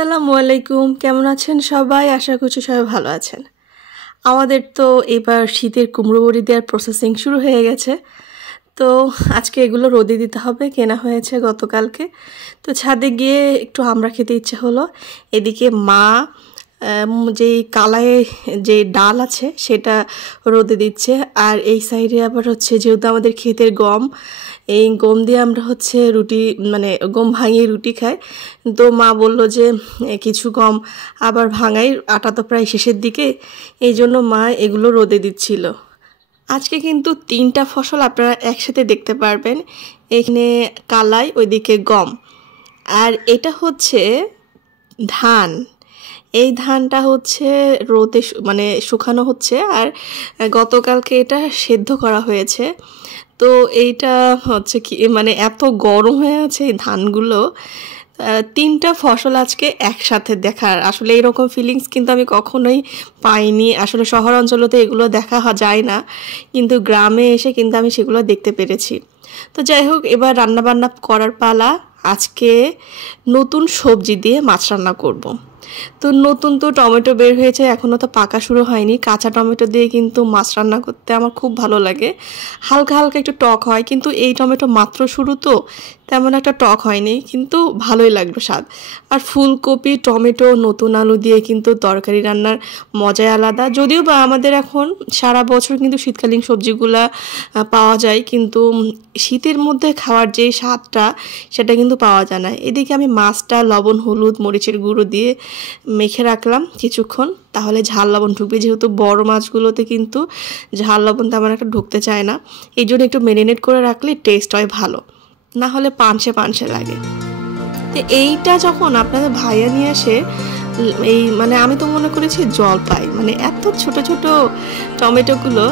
আসসালামু আলাইকুম, কেমন আছেন সবাই? আশা করছি সবাই ভালো আছেন। আমাদের তো এবার শীতের কুমড়ো বড়ি দেওয়ার প্রসেসিং শুরু হয়ে গেছে। তো আজকে এগুলো রোদে দিতে হবে, কেনা হয়েছে গতকালকে। তো ছাদে গিয়ে একটু আমরা খেতে ইচ্ছে হলো। এদিকে মা যেই কালায় যে ডাল আছে সেটা রোদে দিচ্ছে, আর এই সাইডে আবার হচ্ছে যেহেতু আমাদের ক্ষেতের গম, এই গম দিয়ে আমরা হচ্ছে রুটি, মানে গম ভাঙিয়ে রুটি খাই। তো মা বলল যে কিছু গম আবার ভাঙাই, আটা তো প্রায় শেষের দিকে, এই জন্য মা এগুলো রোদে দিচ্ছিল। আজকে কিন্তু 3টা ফসল আপনারা একসাথে দেখতে পারবেন। এখানে কালাই, ওইদিকে গম, আর এটা হচ্ছে ধান। এই ধানটা হচ্ছে রোদে মানে শুকানো হচ্ছে, আর গতকালকে এটা সেদ্ধ করা হয়েছে। তো এইটা হচ্ছে কি, মানে এত গরম হয়ে আছে এই ধানগুলো। 3টা ফসল আজকে একসাথে দেখার আসলে এরকম ফিলিংস কিন্তু আমি কখনোই পাইনি। আসলে শহর অঞ্চলতে এগুলো দেখা যায় না, কিন্তু গ্রামে এসে কিন্তু আমি সেগুলো দেখতে পেরেছি। তো যাই হোক, এবার রান্নাবান্না করার পালা। আজকে নতুন সবজি দিয়ে মাছ রান্না করব। তো নতুন তো টমেটো বের হয়েছে, এখনও তো পাকা শুরু হয়নি। কাঁচা টমেটো দিয়ে কিন্তু মাছ রান্না করতে আমার খুব ভালো লাগে। হালকা হালকা একটু টক হয়, কিন্তু এই টমেটো মাত্র শুরু তো তেমন একটা টক হয়নি, কিন্তু ভালোই লাগলো স্বাদ। আর ফুলকপি, টমেটো, নতুন আলু দিয়ে কিন্তু তরকারি রান্নার মজাই আলাদা। যদিও বা আমাদের এখন সারা বছর কিন্তু শীতকালীন সবজিগুলা পাওয়া যায়, কিন্তু শীতের মধ্যে খাওয়ার যে স্বাদটা সেটা কিন্তু পাওয়া যায় না। এদিকে আমি মাছটা লবণ, হলুদ, মরিচের গুঁড়ো দিয়ে মেখে রাখলাম কিছুক্ষণ, তাহলে ঝাল লবণ ঢুকবে। যেহেতু বড় মাছগুলোতে কিন্তু ঝাল লবণ তেমন একটা ঢুকতে চায় না, এই জন্য একটু ম্যারিনেট করে রাখলে টেস্ট হয় ভালো, না হলে পানসে পানসে লাগে। তো এইটা যখন আপনাদের ভাইয়া নিয়ে আসে, এই মানে আমি তো মনে করেছি জল পাই, মানে এত ছোট ছোট টমেটোগুলো।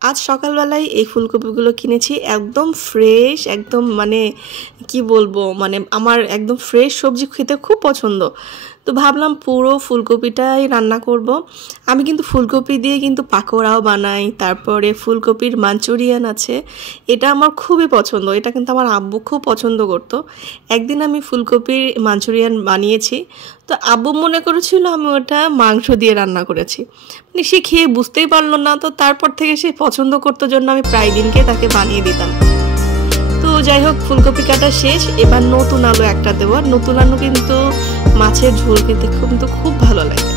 আজ সকালবেলায় এই ফুলকপিগুলো কিনেছি, একদম ফ্রেশ, একদম মানে কি বলবো, মানে আমার একদম ফ্রেশ সবজি খেতে খুব পছন্দ। তো ভাবলাম পুরো ফুলকপিটাই রান্না করব। আমি কিন্তু ফুলকপি দিয়ে কিন্তু পাকোড়াও বানাই, তারপরে ফুলকপির মাঞ্চুরিয়ান আছে, এটা আমার খুবই পছন্দ। এটা কিন্তু আমার আব্বু খুব পছন্দ করতো। একদিন আমি ফুলকপির মাঞ্চুরিয়ান বানিয়েছি, তো আব্বু মনে করেছিল আমি ওটা মাংস দিয়ে রান্না করেছি। মানে সে খেয়ে বুঝতেই পারলো না, তো তারপর থেকে সে পছন্দ করতো জন্য আমি প্রায় দিনকে তাকে বানিয়ে দিতাম। তো যাই হোক, ফুলকপি কাটা শেষ, এবার নতুন আলু একটা দেবো। আর নতুন আলু কিন্তু মাছের ঝোল খেতে কিন্তু খুব ভালো লাগে।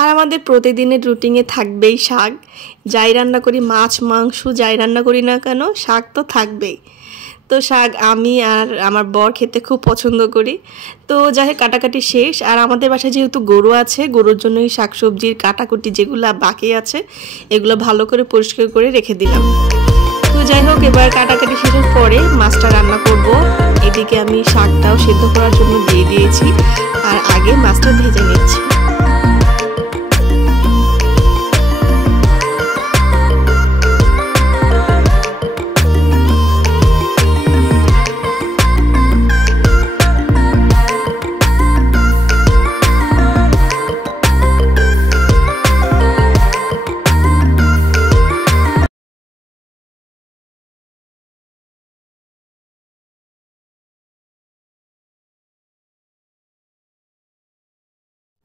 আর আমাদের প্রতিদিনের রুটিনে থাকবেই শাক। যাই রান্না করি, মাছ মাংস যাই রান্না করি না কেন, শাক তো থাকবেই। তো শাক আমি আর আমার বর খেতে খুব পছন্দ করি। তো যাই হোক, কাটাকাটি শেষ। আর আমাদের বাসায় যেহেতু গরু আছে, গরুর জন্যই শাকসবজির কাটাকুটি যেগুলো বাকি আছে এগুলো ভালো করে পরিষ্কার করে রেখে দিলাম। তো যাই হোক, এবার কাটাকাটি শেষের পরে মাছটা রান্না করব। এদিকে আমি শাকটাও সিদ্ধ করার জন্য দিয়ে দিয়েছি, আর আগে মাছটা ভেজে নিচ্ছি।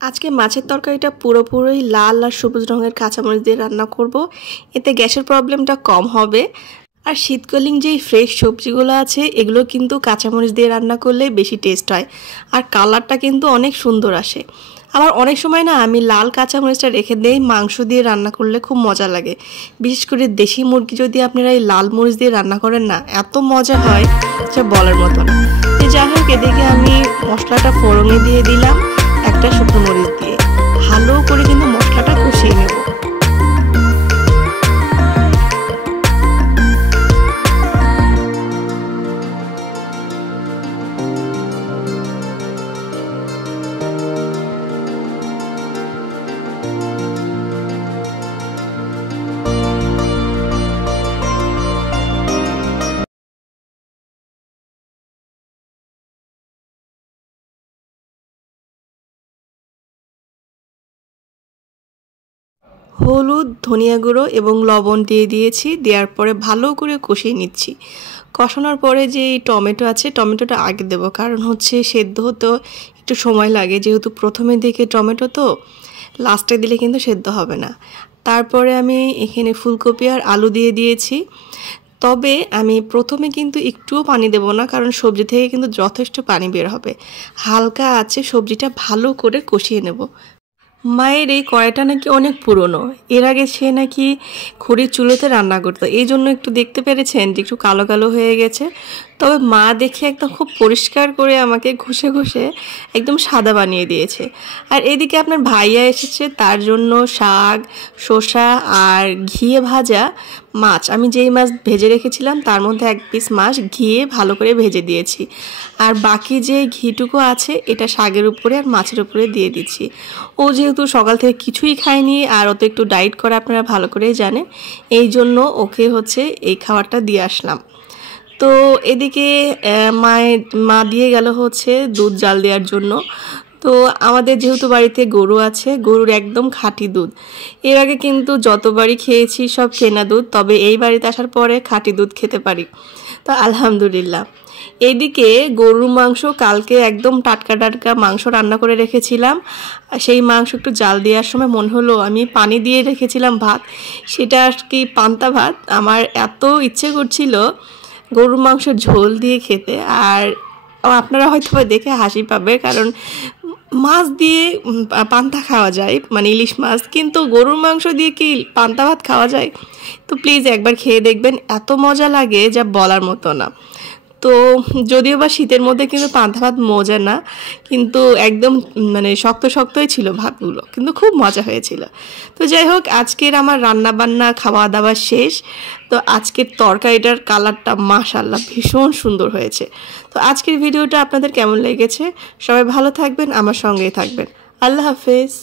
আজকে মাছের তরকারিটা পুরোপুরি লাল আর সবুজ রঙের কাঁচামরিচ দিয়ে রান্না করব। এতে গ্যাসের প্রবলেমটা কম হবে। আর শীতকালীন যেই ফ্রেশ সবজিগুলো আছে এগুলো কিন্তু কাঁচামরিচ দিয়ে রান্না করলে বেশি টেস্ট হয়, আর কালারটা কিন্তু অনেক সুন্দর আসে। আবার অনেক সময় না আমি লাল কাঁচামরিচটা রেখে দেই, মাংস দিয়ে রান্না করলে খুব মজা লাগে। বিশেষ করে দেশি মুরগি যদি আপনারা এই লাল মরিচ দিয়ে রান্না করেন না, এত মজা হয় যা বলার মতো না। যাই হোক, এদিকে আমি মশলাটা ফোড়নে দিয়ে দিলাম একটা শুকনো মরিচ দিয়ে, ভালো করে কিন্তু মশলাটা কষিয়ে নেব। হলুদ, ধনিয়া গুঁড়ো এবং লবণ দিয়ে দিয়েছি। দেওয়ার পরে ভালো করে কষিয়ে নিচ্ছি। কষানোর পরে যে টমেটো আছে, টমেটোটা আগে দেবো, কারণ হচ্ছে সেদ্ধ হতেও একটু সময় লাগে, যেহেতু প্রথমে দিকে টমেটো তো লাস্টে দিলে কিন্তু সেদ্ধ হবে না। তারপরে আমি এখানে ফুলকপি আর আলু দিয়ে দিয়েছি। তবে আমি প্রথমে কিন্তু একটুও পানি দেব না, কারণ সবজি থেকে কিন্তু যথেষ্ট পানি বের হবে। হালকা আছে সবজিটা ভালো করে কষিয়ে নেব। মায়ের এই কড়াইটা নাকি অনেক পুরনো, এর আগে সে নাকি খড়ির চুলোতে রান্না করতো, এই জন্য একটু দেখতে পেরেছেন যে একটু কালো কালো হয়ে গেছে। তবে মা দেখে একদম খুব পরিষ্কার করে আমাকে ঘষে ঘষে একদম সাদা বানিয়ে দিয়েছে। আর এদিকে আপনার ভাইয়া এসেছে, তার জন্য শাক, শসা আর ঘিয়ে ভাজা মাছ, আমি যেই মাছ ভেজে রেখেছিলাম তার মধ্যে এক পিস মাছ ঘিয়ে ভালো করে ভেজে দিয়েছি। আর বাকি যে ঘিটুকু আছে এটা শাকের উপরে আর মাছের উপরে দিয়ে দিচ্ছি। ও যেহেতু সকাল থেকে কিছুই খায়নি আর ও তো একটু ডায়েট করে আপনারা ভালো করেই জানেন, এই জন্য ওকে হচ্ছে এই খাবারটা দিয়ে আসলাম। তো এদিকে মা দিয়ে গেল হচ্ছে দুধ জাল দেওয়ার জন্য। তো আমাদের যেহেতু বাড়িতে গরু আছে, গরুর একদম খাঁটি দুধ। এর আগে কিন্তু যতবারই খেয়েছি সব কেনা দুধ, তবে এই বাড়িতে আসার পরে খাঁটি দুধ খেতে পারি, তো আলহামদুলিল্লাহ। এইদিকে গরুর মাংস কালকে একদম টাটকা টাটকা মাংস রান্না করে রেখেছিলাম। সেই মাংস একটু জাল দেওয়ার সময় মনে হলো আমি পানি দিয়ে রেখেছিলাম ভাত, সেটা আর কি পান্তা ভাত। আমার এত ইচ্ছে করছিল গরুর মাংসের ঝোল দিয়ে খেতে। আর আপনারা হয়তো দেখে হাসি পাবে, কারণ মাছ দিয়ে পান্তা খাওয়া যায়, মানে ইলিশ মাছ, কিন্তু গরুর মাংস দিয়ে কি পান্তা ভাত খাওয়া যায়? তো প্লিজ একবার খেয়ে দেখবেন, এত মজা লাগে যা বলার মতো না। তো যদিও বা শীতের মধ্যে কিন্তু পান্তা ভাত মজা না, কিন্তু একদম মানে শক্ত শক্তই ছিল ভাতগুলো, কিন্তু খুব মজা হয়েছিল। তো যাই হোক, আজকের আমার রান্না বান্না খাওয়া দাওয়া শেষ। তো আজকের তরকারিটার কালারটা মাশাআল্লাহ ভীষণ সুন্দর হয়েছে। তো আজকের ভিডিওটা আপনাদের কেমন লেগেছে? সবাই ভালো থাকবেন, আমার সঙ্গেই থাকবেন। আল্লাহ হাফেজ।